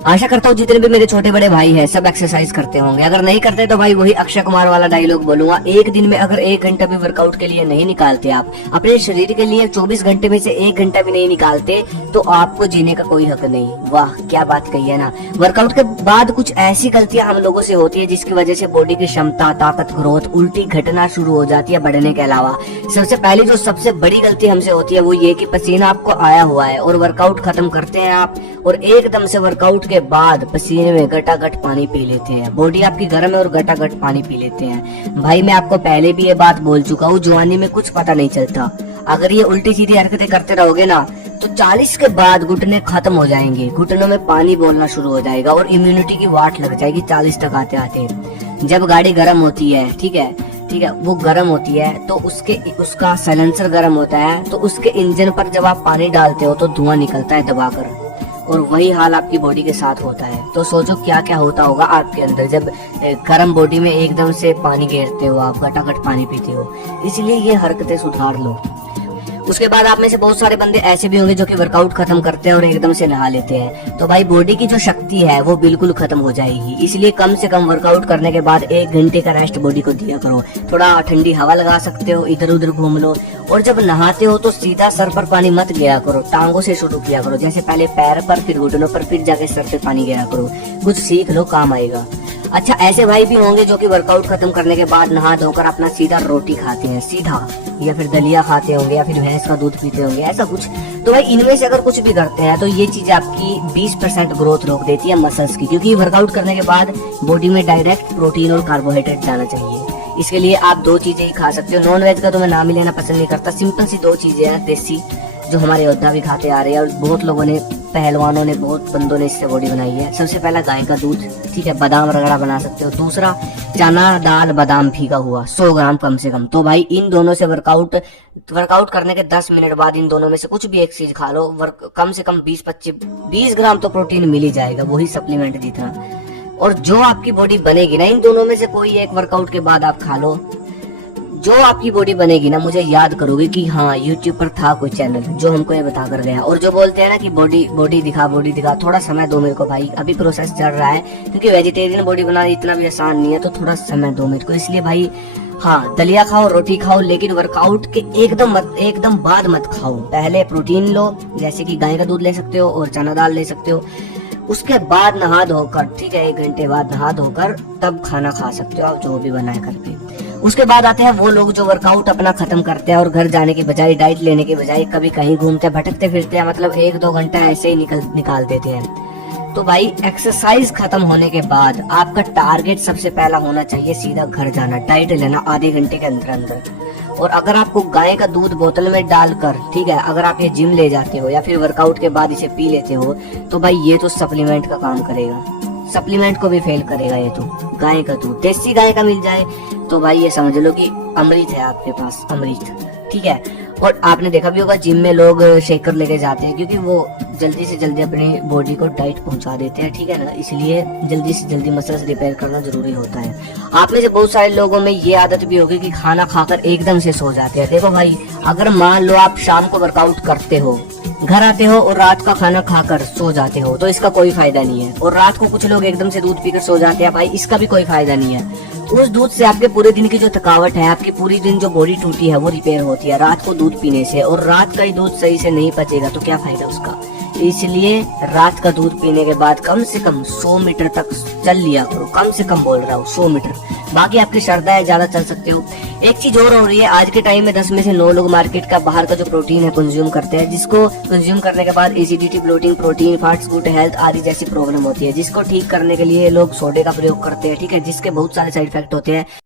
आशा करता हूँ जितने भी मेरे छोटे बड़े भाई हैं सब एक्सरसाइज करते होंगे। अगर नहीं करते तो भाई वही अक्षय कुमार वाला डायलॉग बोलूंगा, एक दिन में अगर 1 घंटा भी वर्कआउट के लिए नहीं निकालते, आप अपने शरीर के लिए 24 घंटे में से 1 घंटा भी नहीं निकालते, तो आपको जीने का कोई हक नहीं। वाह क्या बात कही है ना। वर्कआउट के बाद कुछ ऐसी गलतियां हम लोगों से होती है जिसकी वजह से बॉडी की क्षमता, ताकत, ग्रोथ उल्टी घटना शुरू हो जाती है बढ़ने के अलावा। सबसे पहली जो सबसे बड़ी गलती हमसे होती है वो ये कि पसीना आपको आया हुआ है और वर्कआउट खत्म करते हैं आप, और एकदम से वर्कआउट के बाद पसीने में गटागट पानी पी लेते हैं। बॉडी आपकी गर्म है और गटागट पानी पी लेते हैं। भाई मैं आपको पहले भी ये बात बोल चुका हूँ, जवानी में कुछ पता नहीं चलता। अगर ये उल्टी सीधी हरकतें करते रहोगे ना तो 40 के बाद घुटने खत्म हो जाएंगे, घुटनों में पानी बोलना शुरू हो जाएगा और इम्यूनिटी की वाट लग जाएगी 40 तक आते आते। जब गाड़ी गर्म होती है, ठीक है, वो गर्म होती है तो उसका साइलेंसर गर्म होता है, तो उसके इंजन पर जब आप पानी डालते हो तो धुआं निकलता है दबाकर, और वही हाल आपकी बॉडी के साथ होता है। तो सोचो क्या क्या होता होगा आपके अंदर जब गर्म बॉडी में एकदम से पानी घेरते हो, आप गटागट पानी पीते हो। इसलिए ये हरकतें सुधार लो। उसके बाद आप में से बहुत सारे बंदे ऐसे भी होंगे जो कि वर्कआउट खत्म करते हैं और एकदम से नहा लेते हैं, तो भाई बॉडी की जो शक्ति है वो बिल्कुल खत्म हो जाएगी। इसलिए कम से कम वर्कआउट करने के बाद 1 घंटे का रेस्ट बॉडी को दिया करो। थोड़ा ठंडी हवा लगा सकते हो, इधर उधर घूम लो, और जब नहाते हो तो सीधा सर पर पानी मत गिरा करो, टांगों से शुरू किया करो। जैसे पहले पैर पर, फिर घुटनों पर, फिर जाके सर पे पानी गिरा करो। कुछ सीख लो, काम आएगा। अच्छा ऐसे भाई भी होंगे जो कि वर्कआउट खत्म करने के बाद नहा धोकर अपना सीधा रोटी खाते हैं सीधा, या फिर दलिया खाते होंगे, या फिर भैंस का दूध पीते होंगे, ऐसा कुछ। तो भाई इनमें से अगर कुछ भी करते हैं तो ये चीज आपकी 20% ग्रोथ रोक देती है मसल्स की, क्योंकि वर्कआउट करने के बाद बॉडी में डायरेक्ट प्रोटीन और कार्बोहाइड्रेट जाना चाहिए। इसके लिए आप 2 चीजें ही खा सकते हो। नॉन वेज का तो मैं नाम ही लेना पसंद नहीं करता। सिंपल सी 2 चीजें हैं देसी, जो हमारे योद्धा भी खाते आ रहे हैं और बहुत लोगों ने, पहलवानों ने, बहुत बंदों ने इससे बॉडी बनाई है। सबसे पहला गाय का दूध, ठीक है, बादाम रगड़ा बना सकते हो। दूसरा चना दाल बादाम भीगा हुआ 100 ग्राम कम से कम। तो भाई इन दोनों से वर्कआउट करने के 10 मिनट बाद इन दोनों में से कुछ भी एक चीज खा लो, कम से कम 20 ग्राम तो प्रोटीन मिल ही जाएगा, वही सप्लीमेंट जितना। और जो आपकी बॉडी बनेगी ना, इन दोनों में से कोई एक वर्कआउट के बाद आप खा लो, जो आपकी बॉडी बनेगी ना, मुझे याद करोगे कि हाँ यूट्यूब पर था कोई चैनल जो हमको ये बता कर गया। और जो बोलते हैं ना कि बॉडी दिखा, थोड़ा समय दो मेरे को भाई, अभी प्रोसेस चल रहा है, क्योंकि वेजिटेरियन बॉडी बनाना इतना भी आसान नहीं है, तो थोड़ा समय दो मेरे को। इसलिए भाई हाँ, दलिया खाओ, रोटी खाओ, लेकिन वर्कआउट के एकदम बाद मत खाओ। पहले प्रोटीन लो, जैसे कि गाय का दूध ले सकते हो और चना दाल ले सकते हो। उसके बाद नहा धोकर, ठीक है, 1 घंटे बाद नहा धोकर तब खाना खा सकते हो आप, जो भी बनाए करके। उसके बाद आते हैं वो लोग जो वर्कआउट अपना खत्म करते हैं और घर जाने के बजाय, डाइट लेने के बजाय कभी कहीं घूमते भटकते फिरते हैं, मतलब 1-2 घंटा ऐसे ही निकाल देते हैं। तो भाई एक्सरसाइज खत्म होने के बाद आपका टारगेट सबसे पहला होना चाहिए सीधा घर जाना, डाइट लेना आधे घंटे के अंदर अंदर। और अगर आपको गाय का दूध बोतल में डालकर, ठीक है, अगर आप ये जिम ले जाते हो या फिर वर्कआउट के बाद इसे पी लेते हो, तो भाई ये तो सप्लीमेंट का काम करेगा, सप्लीमेंट को भी फेल करेगा। ये तो गाय का दूध, देसी गाय का मिल जाए तो भाई ये समझ लो कि अमृत है आपके पास, अमृत, ठीक है। और आपने देखा भी होगा जिम में लोग शेकर लेके जाते हैं, क्योंकि वो जल्दी से जल्दी अपनी बॉडी को डाइट पहुंचा देते हैं, ठीक है ना। इसलिए जल्दी से जल्दी मसल्स रिपेयर करना जरूरी होता है। आप में से बहुत सारे लोगों में ये आदत भी होगी कि खाना खाकर एकदम से सो जाते हैं। देखो भाई, अगर मान लो आप शाम को वर्कआउट करते हो, घर आते हो और रात का खाना खाकर सो जाते हो, तो इसका कोई फायदा नहीं है। और रात को कुछ लोग एकदम से दूध पीकर सो जाते हैं, भाई इसका भी कोई फायदा नहीं है। उस दूध से आपके पूरे दिन की जो थकावट है, आपकी पूरी दिन जो बॉडी टूटी है, वो रिपेयर होती है रात को दूध पीने से। और रात का ही दूध सही से नहीं पचेगा तो क्या फायदा उसका। इसलिए रात का दूध पीने के बाद कम से कम 100 मीटर तक चल लिया करो, कम से कम बोल रहा हूँ 100 मीटर। बाकी आपकी श्रद्धा है, ज्यादा चल सकते हो। एक चीज और हो रही है, आज के टाइम में 10 में से 9 लोग मार्केट का बाहर का जो प्रोटीन है कंज्यूम करते हैं, जिसको कंज्यूम करने के बाद acidity, bloating, protein fats, good health आदि जैसी प्रॉब्लम होती है, जिसको ठीक करने के लिए लोग सोडे का प्रयोग करते हैं, ठीक है, जिसके बहुत सारे साइड इफेक्ट होते हैं।